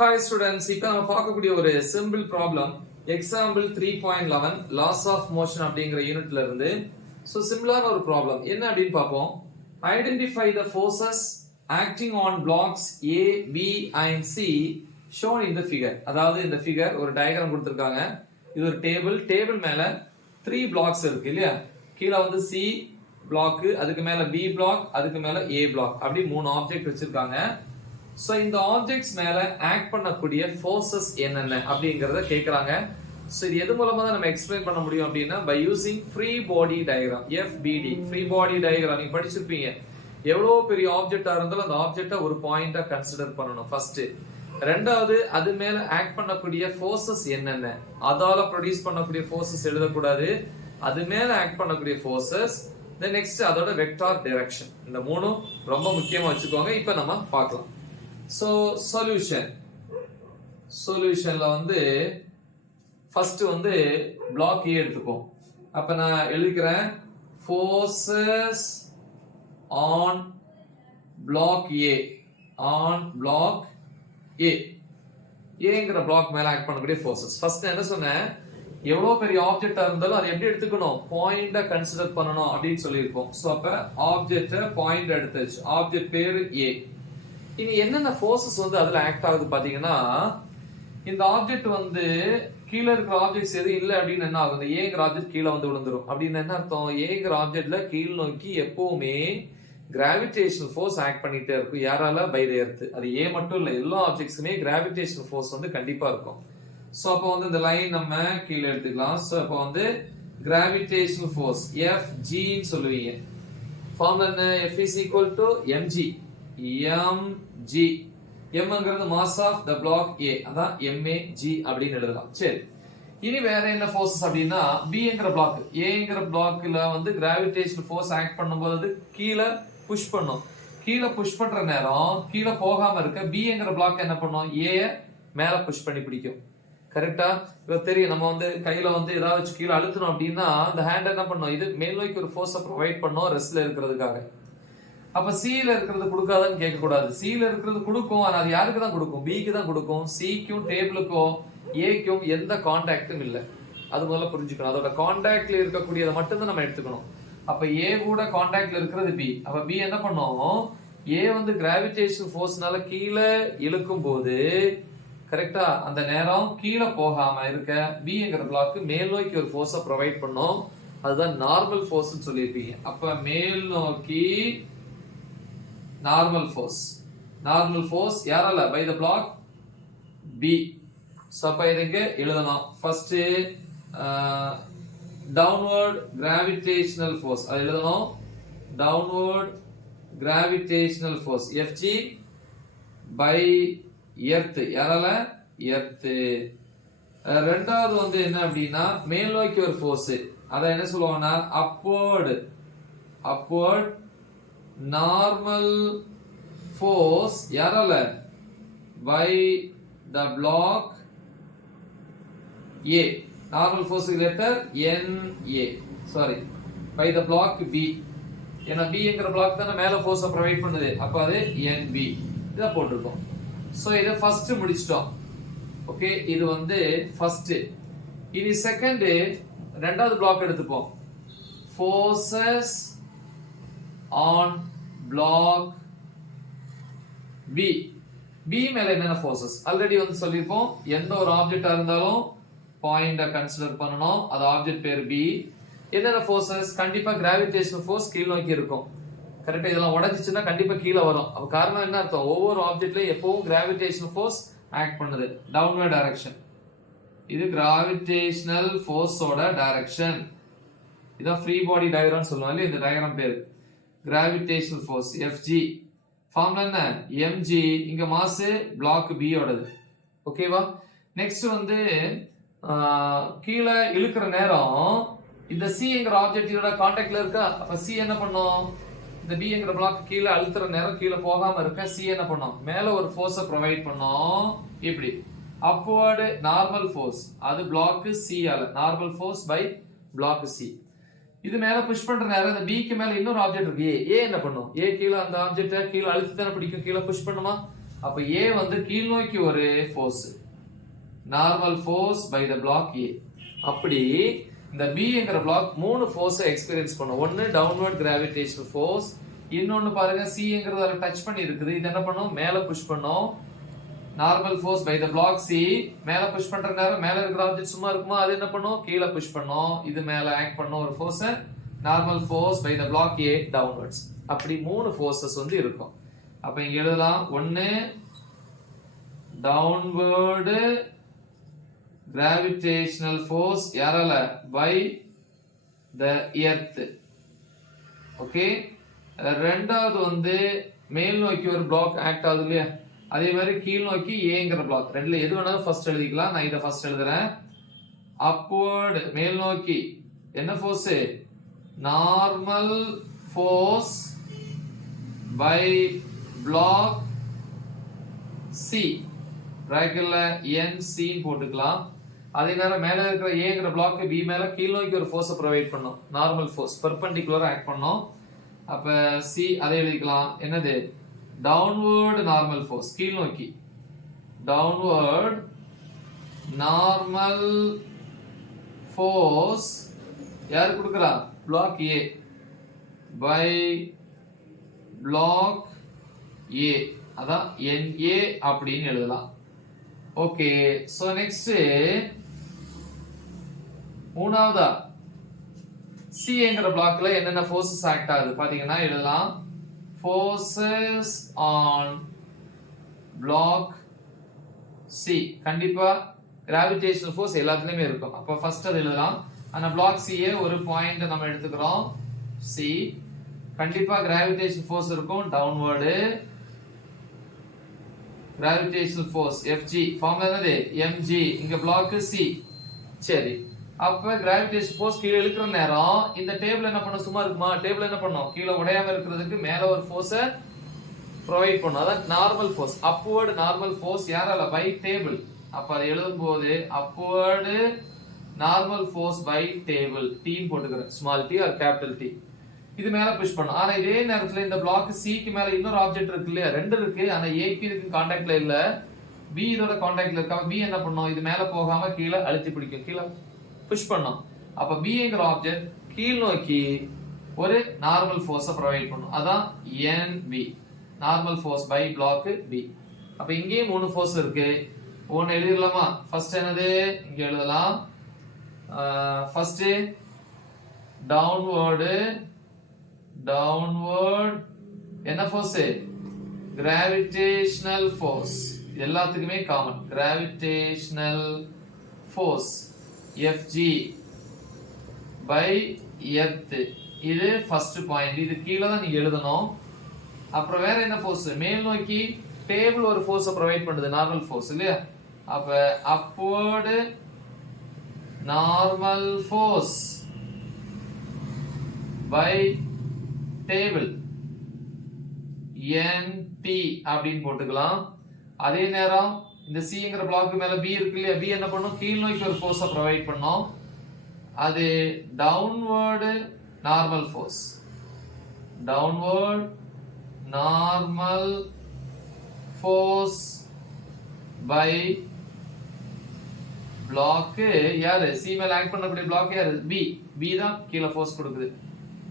Hi students, இப்போ நம்ம பார்க்கக்கூடிய ஒரு simple problem example 3.11 laws of motion அப்படிங்கிற யூனிட்ல இருந்து ஸோ சிம்பிளான ஒரு ப்ராப்ளம் என்ன அப்படின்னு பார்ப்போம். Identify the forces acting on blocks A B and C shown in the figure. அதாவது இந்த ஃபிகர் ஒரு டயக்ராம் கொடுத்துருக்காங்க. இது ஒரு டேபிள் மேல 3 பிளாக்ஸ் இருக்கு இல்லையா. கீழே வந்து சி பிளாக், அதுக்கு மேல பி பிளாக், அதுக்கு மேல ஏ பிளாக், அப்படி 3 ஆப்ஜெக்ட் வச்சிருக்காங்க. சோ இந்த ஆப்ஜெக்ட்ஸ் மேல ஆக்ட் பண்ணக்கூடிய ஃபோர்சஸ் என்னென்ன அப்படிங்கறத கேக்குறாங்க. சோ இது எது மூலமா தான் நம்ம எக்ஸ்பிளைன் பண்ண முடியும் அப்படின்னா by using free body diagram, FBD. Free body diagram நீங்க படிச்சிருப்பீங்க. எவ்வளவு பெரிய ஆப்ஜெக்டா இருந்தாலும் அந்த ஆப்ஜெக்ட ஒரு பாயிண்டா கன்சிடர் பண்ணணும் ஃபர்ஸ்ட். ரெண்டாவது அது மேல ஆக்ட் பண்ணக்கூடிய ஃபோர்சஸ் என்னென்ன, அதால ப்ரொடியூஸ் பண்ணக்கூடிய ஃபோர்சஸ் எழுதக்கூடாது, அது மேல ஆக்ட் பண்ணக்கூடிய ஃபோர்சஸ். தென் நெக்ஸ்ட் அதோட வெக்டார் டைரக்ஷன். இந்த மூணும் ரொம்ப முக்கியமா வச்சுக்கோங்க. இப்போ நம்ம பார்க்கலாம். So சொல்யூஷன்ல வந்து ஃபர்ஸ்ட் வந்து பிளாக் ஏ எடுத்துப்போம். அப்ப நான் எழுதிக்கிறேன் ஃபோர்சஸ் ஆன் பிளாக் ஏ, ஏங்கிற பிளாக் மேல ஆக்ட் பண்ணக்கூடிய ஃபோர்சஸ். ஃபர்ஸ்ட் என்ன சொன்னேன், எவ்வளவு பெரிய ஆப்ஜெக்டா இருந்தாலும் அதை எப்படி எடுத்துக்கணும், பாயிண்டா கன்சிடர் பண்ணணும் அப்படின்னு சொல்லியிருக்கோம். சோ அப்ப ஆப்ஜெக்ட பாயிண்ட் எடுத்துச்சு, ஆப்ஜெக்ட் பேரு ஏ. இனி என்னென்ன ஃபோர்சஸ் வந்து அதுல ஆக்ட் ஆகுது பாத்தீங்கன்னா, இந்த ஆப்ஜெக்ட் வந்து கீழே இருக்கிற ஆப்ஜெக்ட்ஸ் எதுவும் இல்லை அப்படின்னு என்ன ஆகுது, ஏங்கிற ஆப்ஜெக்ட் கீழே வந்து விழுந்துரும். அப்படின்னு என்ன அர்த்தம், ஏங்கிற ஆப்ஜெக்ட்ல கீழ் நோக்கி எப்பவுமே கிராவிடேஷனல் ஃபோர்ஸ் ஆக்ட் பண்ணிட்டே இருக்கும். யாரால, பை தி எர்த். அது ஏ மட்டும் இல்ல, எல்லா ஆப்ஜெக்ட்ஸுமே கிராவிடேஷனல் ஃபோர்ஸ் வந்து கண்டிப்பா இருக்கும். சோ அப்போ வந்து இந்த லைன் நம்ம கீழே எடுத்துக்கலாம். சோ அப்போ வந்து கிராவிடேஷனல் ஃபோர்ஸ் FG ன்னு சொல்லுவீங்க. ஃபார்முலா என்ன, F is equal to mg. mg, mங்கிறது mass of the block A, அதான் MAG அப்படின்னு எழுதலாம். சரி, இனி வேற என்ன ஃபோர்சஸ் அப்படின்னா, Bங்கிற பிளாக், Aங்கிற பிளாக்ல வந்து கிராவிடேஷனல் ஃபோர்ஸ் ஆக்ட் பண்ணும்போது கீழே புஷ் பண்ணும். கீழே புஷ் பண்ற நேரம் கீழே போகாம இருக்க Bங்கிற பிளாக் என்ன பண்ணும், A மேல புஷ் பண்ணி பிடிக்கும். கரெக்டா? இப்ப தெரியும், நம்ம வந்து கையில வந்து ஏதாவது வச்சு கீழே அழுத்தணும் அப்படின்னா அந்த ஹேண்ட் என்ன பண்ணும், இது மேல் நோக்கி ஒரு ஃபோர்ஸை ப்ரொவைட் பண்ணும் ரெஸ்ட்ல இருக்கிறதுக்காக. அப்ப சில இருக்கிறது கொடுக்காதான்னு கேட்க கூடாது. சில இருக்கிறது கொடுக்கும், ஆனா அது யாருக்கு தான் கொடுக்கும், பிக்கு தான் கொடுக்கும். சிக்கும் டேபிளுக்கும் ஏக்கும் எந்த கான்டாக்டும் இல்லை. அது முதல்ல புரிஞ்சுக்கணும். அதோட கான்டாக்ட்ல இருக்கக்கூடியதை மட்டும்தான் நம்ம எடுத்துக்கணும். அப்ப ஏ கூட கான்டாக்ட்ல இருக்கிறது பி. அப்ப பி என்ன பண்ணும், ஏ வந்து கிராவிடேஷன் ஃபோர்ஸ்னால கீழே இழுக்கும் போது கரெக்டா அந்த நேரம் கீழே போகாம இருக்க பிங்கிற பிளாக்கு மேல் நோக்கி ஒரு ஃபோர்ஸை ப்ரொவைட் பண்ணும். அதுதான் நார்மல் ஃபோர்ஸ் சொல்லியிருப்பீங்க. அப்ப மேல் நோக்கி நார்மல் ஃபோர்ஸ் யாரால, by the block B. So அப்ப இதுங்க எழுதணும். ஃபர்ஸ்ட் டவுன்வர்ட் கிராவிடேஷனல் ஃபோர்ஸ் அது எழுதணும். Downward gravitational force FG by earth, யாரால, எர்த். ரெண்டாவது வந்து என்ன அப்படின்னா மேல் நோக்கி ஒரு ஃபோர்ஸ், அத என்ன சொல்லுவாங்கன்னா அப்வர்ட் நார்மல் ஃபோர்ஸ், யாரால, by the block A. Normal force letter NA, sorry, by the block B. ஏன்னா Bங்கிற பிளாக் தானே மேல ஃபோர்ஸை ப்ரொவைட் பண்ணுது. அப்ப அது NB இத போட்டுருக்கோம். சோ இத ஃபர்ஸ்ட் முடிச்சிட்டோம். ஓகே, இது வந்து ஃபர்ஸ்ட். இனி செகண்ட், ரெண்டாவது பிளாக் எடுத்துப்போம். ஃபோர்சஸ் ஆன் பிளாக் B மேல என்னென்ன ஃபோர்சஸ் ஆல்ரெடி வந்து சொல்லிருப்போம். எந்த ஒரு ஆப்ஜெக்டா இருந்தாலும் பாயிண்டா கன்சிடர் பண்ணணும். அது ஆப்ஜெக்ட் பேர் B. என்னென்ன ஃபோர்சஸ், கண்டிப்பா கிராவிடேஷனல் ஃபோர்ஸ் கீழ் நோக்கி இருக்கும். கரெக்டா? இதெல்லாம் உடைஞ்சிச்சுன்னா கண்டிப்பா கீழே வரும். அப்ப காரணம் என்ன அர்த்தம், ஒவ்வொரு ஆப்ஜெக்ட்லயும் எப்பவும் கிராவிடேஷனல் ஃபோர்ஸ் ஆக்ட் பண்ணுது. டவுன்வர்ட் டைரக்ஷன், இது கிராவிடேஷனல் ஃபோர்ஸோட டைரக்ஷன். இதான் ஃப்ரீ பாடி டயகிராம் சொல்லுவாங்க. இந்த டயகிராம் பேரு கிராவிடேஷனல் ஃபோர்ஸ் FG. ஃபார்முலா என்ன, mg. இங்க மாஸ் பிளாக் B ஓடது. ஓகேவா? நெக்ஸ்ட் வந்து கீழே இழுக்கிற நேரம் இந்த Cங்கிற ஆப்ஜெக்ட் இதோட கான்டாக்ட்ல இருக்கா. அப்ப C என்ன பண்ணும், இந்த Bங்கிற பிளாக் கீழே அழுத்துற நேரம் கீழே போகாம இருக்க C என்ன பண்ணும், மேல ஒரு ஃபோர்ஸை ப்ரொவைட் பண்ணும். இப்படி அப்வர்ட் நார்மல் ஃபோர்ஸ், அது பிளாக் C ஆல, normal force by block C. இது மேல புஷ் பண்ற நேரம் இந்த பிக்கு மேல இன்னொரு ஆப்ஜெக்ட் இருக்கு ஏ என்ன பண்ணும், ஏ கீழே அந்த ஆப்ஜெக்ட கீழே அழுத்தி தானே பிடிக்கும், கீழே புஷ் பண்ணுமா. அப்ப A வந்து கீழ் நோக்கி ஒரு force, normal force by the block A. அப்படி இந்த B என்கிற பிளாக் மூணு ஃபோர்ஸை எக்ஸ்பீரியன்ஸ் பண்ணும். ஒன்னு டவுன்வர்ட் கிராவிடேஷனல் ஃபோர்ஸ், இன்னொன்னு பாருங்க C என்கிறது அதை டச் பண்ணி இருக்குது, இது என்ன பண்ணும், மேல புஷ் பண்ணும். Normal force by the block C, மேல புஷ் பண்ற நேரம் மேல இருக்கிற ஆப்ஜெக்ட் சும்மா இருக்குமா, அது என்ன பண்ணும், கீழே புஷ் பண்ணும். இது மேல ஆக்ட் பண்ணும் ஒரு force, normal force by the block A downwards. அப்படி மூணு ஃபோர்ஸஸ் வந்து இருக்கும். அப்ப இங்க எழுதலாம், ஒன்னு டவுன்வர்டு gravitational force யாரால, by the earth. ஓகே, ரெண்டாவது வந்து மேல் நோக்கி ஒரு பிளாக் ஆக்ட் ஆகுது இல்லையா, அதே மாதிரி கீழ் நோக்கி ஏங்கிற பிளாக். ரெண்டுல எது வேணாலும் ஃபர்ஸ்ட் எழுதிக்கலாம். நான் இதை ஃபர்ஸ்ட் எழுதுறேன். அப்வர்ட் மேல் நோக்கி என்ன force, normal force by block சி, பிராக்கெட்ல NC போட்டுக்கலாம். அதே நேரம் மேல இருக்கிற ஏங்கிற பிளாக் B மேல கீழ் நோக்கி ஒரு ஃபோர்ஸ் ப்ரொவைட் பண்ணும், நார்மல் ஃபோர்ஸ் பெர்பெண்டிகுலரா ஆக்ட் பண்ணும். அப்ப C அதை எழுதிக்கலாம், என்னது, டவுன்வர்ட் நார்மல் ஃபோர்ஸ், கீழ் நோக்கி டவுன்வர்ட் நார்மல் ஃபோர்ஸ் யார் கொடுக்கறா, block A by block A, அதான் NA அப்படின்னு எழுதலாம். ஓகே, சோ நெக்ஸ்ட் மூணாவதா C என்கிற பிளாக்ல என்னென்ன ஃபோர்ஸஸ் ஆக்ட் ஆகுது பாத்தீங்கன்னா எழுதலாம். ஃபோர்ஸஸ் ஆன் பிளாக் C, கண்டிப்பா கிராவிடேஷனல் ஃபோர்ஸ் எல்லாத்துலயுமே இருக்கும். அப்ப ஃபர்ஸ்ட் அது எழுதலாம். அந்த பிளாக் C ஒரு பாயிண்ட் நம்ம எடுத்துக்கிறோம் C, கண்டிப்பா கிராவிடேஷனல் ஃபோர்ஸ் இருக்கும், downward gravitational force Fg, formula என்னது, mg, இங்க பிளாக் C. சரி, அப்ப கிராவிடேஷனல் ஃபோர்ஸ் கீழ இழுக்கிற நேரம் இந்த டேபிள் என்ன பண்ணும், சும்மா இருக்குமா, டேபிள் என்ன பண்ணும், கீழ உடையாம இருக்கிறதுக்கு மேல ஒரு ஃபோர்ஸை ப்ரொவைட் பண்ணும். அதான் normal force, upward normal force யாரால, பை டேபிள். அப்ப அதை எழுதும் போது upward normal force by table, T போட்டுக்கிறேன், small t or capital T. இது மேல புஷ் பண்ணும். ஆனா இதே நேரத்துல இந்த பிளாக் C க்கு மேல இன்னொரு ஆப்ஜெக்ட் இருக்கு இல்லையா, ரெண்டு இருக்கு. ஆனா A க்கு இதுக்கு கான்டாக்ட்ல இல்ல, B இதோட கான்டாக்ட்ல இருக்கா. B என்ன பண்ணும், இது மேல போகாம கீழ அழுத்தி பிடிக்கும், கீழ புஷ் பண்ணும். அப்ப B என்கிற ஆப்ஜெக்ட் கீழ் நோக்கி ஒரு நார்மல் ஃபோர்ஸை ப்ரொவைட் பண்ணும், அதான் NB, normal force by block B. அப்ப இங்கேயும் மூணு ஃபோர்ஸ் இருக்கு. ஒன்னு எழுதிடலாமா, ஃபர்ஸ்ட் என்னது, இங்க எழுதலாம். ஃபர்ஸ்ட் டவுன்வர்டு என்ன ஃபோர்ஸ், கிராவிடேஷனல் ஃபோர்ஸ், எல்லாத்துக்குமே common gravitational force Fg by earth. இது ஃபர்ஸ்ட் பாயிண்ட், இது கீழே தான் நீங்க எழுதணும். அப்புறம் வேற என்ன ஃபோர்ஸ், மேல் நோக்கி டேபிள் ஒரு ஃபோர்ஸை ப்ரொவைட் பண்ணுது, நார்மல் ஃபோர்ஸ் இல்லையா. அப்ப upward normal force by table NP அப்படின்னு போட்டுக்கலாம். அதே நேரம் இந்த Cங்கிற பிளாக் மேல B இருக்கு இல்லையா, B என்ன பண்ணும், கீழ் நோக்கி ஒரு ஃபோர்ஸை ப்ரொவைட் பண்ணும், அது downward normal force, downward normal force by block யாரு, C மேல ஆக்ட் பண்ணக்கூடிய பிளாக் யாரு, B தான் கீழ ஃபோர்ஸ் கொடுக்குது,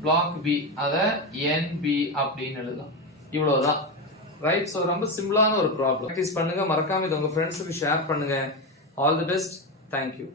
பிளாக் B, அத NB அப்படின்னு எழுதலாம். இவ்வளவுதான், ரைட். சோ ரொம்ப சிம்பிளான ஒரு ப்ராப்ளம். பிராக்டிஸ் பண்ணுங்க, மறக்காம இதை உங்க ஃப்ரெண்ட்ஸுக்கு ஷேர் பண்ணுங்க. All the best, thank you.